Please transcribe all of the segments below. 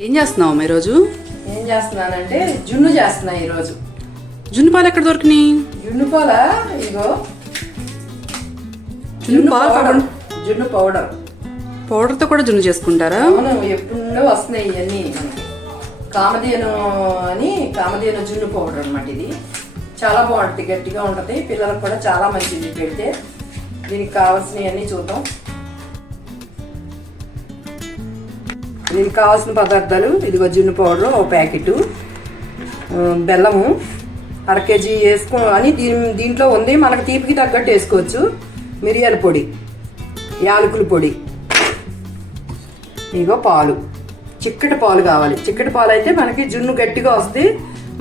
ఏం చేస్తున్నావు ఈరోజు ఏం చేస్తున్నానంటే జున్ను చేస్తున్నా ఈరోజు. జున్ను పాలు ఎక్కడ దొరికినాయి? జున్ను పాల? ఇగో. జున్ను పాలు పౌడర్. జున్ను పౌడర్. పౌడర్తో కూడా జున్ను చేసుకుంటారా? అవును ఎప్పుడో వస్తున్నాయి ఇవన్నీ కామధేను అని కామధేను జున్ను పౌడర్ అన్నమాట ఇది. చాలా బాగుంటుంది గట్టిగా ఉంటుంది. పిల్లలకు కూడా చాలా మంచిది పెడితే. దీనికి కావాల్సినవన్నీ చూద్దాం. దీనికి కావాల్సిన పదార్థాలు ఇదిగో జున్ను పౌడర్ ఒక ప్యాకెట్ బెల్లము అర కేజీ వేసుకో అని దీని దీంట్లో ఉంది. మనకు తీపికి తగ్గట్టు వేసుకోవచ్చు. మిరియాల పొడి యాలకుల పొడి ఇగో పాలు. చిక్కటి పాలు కావాలి. చిక్కటి పాలు అయితే మనకి జున్ను గట్టిగా వస్తుంది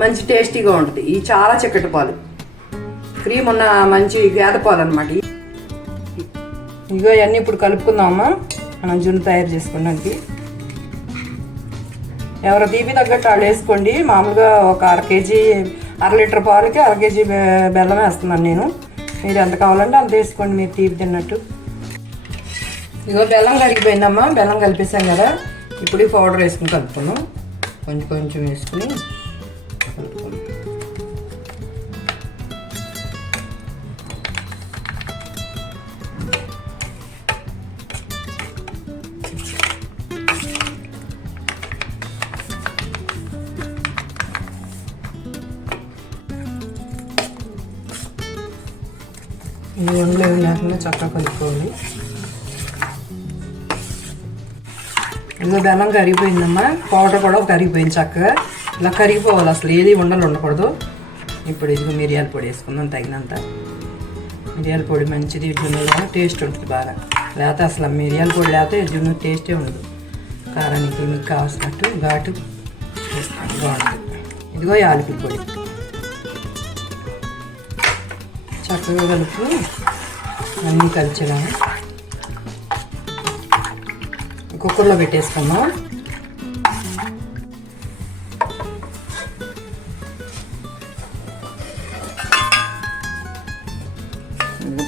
మంచి టేస్టీగా ఉంటుంది. ఈ చాలా చిక్కటి పాలు. క్రీమ్ ఉన్న మంచి గేదె పాలు అనమాట ఇగో ఇవన్నీ ఇప్పుడు కలుపుకుందామా మనం జున్ను తయారు చేసుకోవడానికి ఎవరు బీబీ తగ్గట్టు వాళ్ళు వేసుకోండి. మామూలుగా ఒక అర కేజీ అర లీటర్ పాలకి అర కేజీ బెల్లం వేస్తున్నాను నేను. మీరు ఎంత కావాలంటే అంత వేసుకోండి మీరు తీపి తిన్నట్టు. ఇదిగో బెల్లం కలిగిపోయిందమ్మా బెల్లం కలిపేసాం కదా. ఇప్పుడు ఈ పౌడర్ వేసుకుని కలుపుకున్నాం కొంచెం కొంచెం వేసుకుని కలుపుకున్నాం ఈ వండలు ఏమి లేకుండా చక్కగా కలుపుకోవాలి ఇదిగో బెల్లం కరిగిపోయిందమ్మా. పౌడర్ కూడా కరిగిపోయింది చక్కగా. ఇలా కరిగిపోవాలి అసలు. ఏది ఉండలు ఉండకూడదు. ఇప్పుడు ఇదిగో మిరియాల పొడి వేసుకుందాం తగినంత. మిరియాల పొడి మంచిది జున్నులో టేస్ట్ ఉంటుంది బాగా. లేకపోతే అసలు మిరియాల పొడి లేకపోతే జున్ను టేస్టే ఉండదు. కారానికి మీకు కావాల్సినట్టు ఘాటు వేస్తాను బాగుంటుంది ఇదిగో యాలకుల పొడి. చక్కగా కలుపు అన్నీ కలిసేలా కుక్కర్లో పెట్టేసుకున్నాం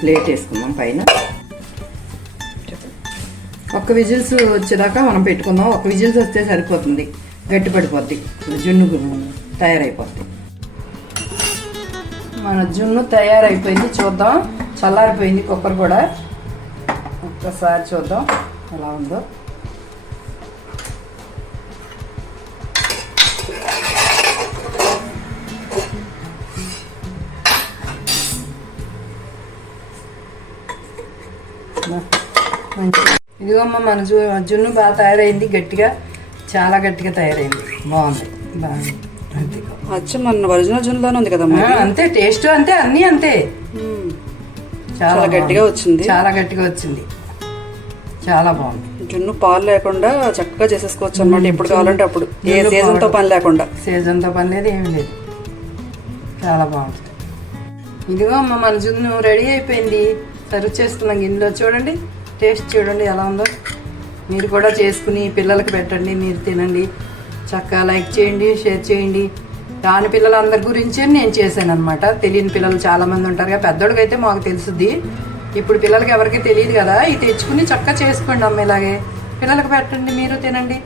ప్లేట్ వేసుకుందాం పైన. ఒక్క విజిల్స్ వచ్చేదాకా మనం పెట్టుకుందాం. ఒక విజిల్స్ వస్తే సరిపోతుంది. గట్టి పడిపోద్ది. జున్ను తయారైపోద్ది. మన జున్ను తయారైపోయింది. చూద్దాం. చల్లారిపోయింది కుక్కర్ కూడా ఒక్కసారి చూద్దాం ఎలా ఉందో. మంచి ఇదిగో అమ్మ మన జు జున్ను బాగా తయారైంది. గట్టిగా చాలా గట్టిగా తయారైంది. బాగుంది. బాగుంది. అచ్చం మన ఒరిజినల్ జున్నులోనే ఉంది కదమ్మా ఆ, అంతే టేస్ట్ అంతే అన్నీ అంతే. చాలా గట్టిగా. వచ్చింది. చాలా గట్టిగా వచ్చింది. చాలా బాగుంది. జున్ను పాలు లేకుండా చక్కగా చేసేసుకోవచ్చు అన్నమాట ఎప్పుడు కావాలంటే అప్పుడు. ఏ జున్ను సీజన్తో powder. పని లేకుండా. సీజన్తో పని లేదు ఏమీ లేదు. చాలా బాగుంటుంది ఇదిగో అమ్మ మన జున్ను రెడీ అయిపోయింది. సర్వ్ చేసుకున్నాం గిన్నెలో చూడండి టేస్ట్ చూడండి ఎలా ఉందో. మీరు కూడా చేసుకుని పిల్లలకి పెట్టండి మీరు తినండి. చక్కగా లైక్ చేయండి షేర్ చేయండి. రాని పిల్లలందరి గురించి నేను చేశాను అనమాట తెలియని పిల్లలు చాలామంది ఉంటారు కదా పెద్దోడికైతే అయితే మాకు తెలుసుద్ది. ఇప్పుడు పిల్లలకి ఎవరికి తెలియదు కదా ఇది తెచ్చుకుని చక్కగా చేసుకోండి అమ్మ ఇలాగే. పిల్లలకు పెట్టండి మీరు తినండి.